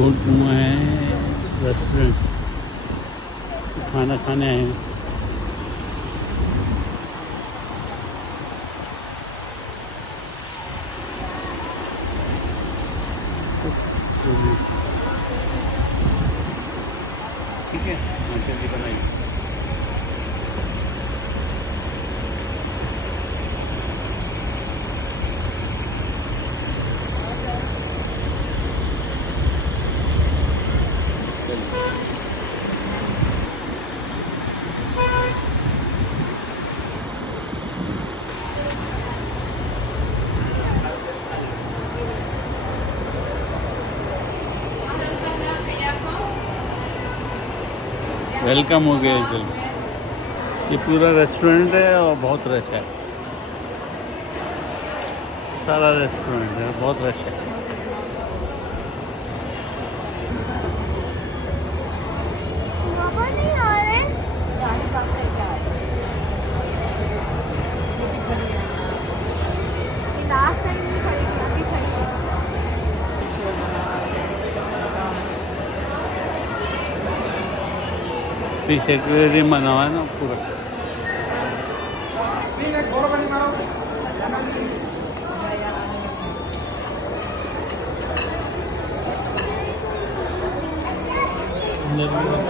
गोल कुआं है रेस्टोरेंट, खाना खाने आए हैं। ठीक है, जल्दी बनाइए। वेलकम हो गया जल्दी। ये पूरा रेस्टोरेंट है और बहुत रश है, सारा रेस्टोरेंट है, बहुत रश है। नहीं आ रहे लास्ट टाइम भी खरीदी अभी खरीदी पीछे एक्वेरियम बना हुआ है ना पूरा। अंदर भी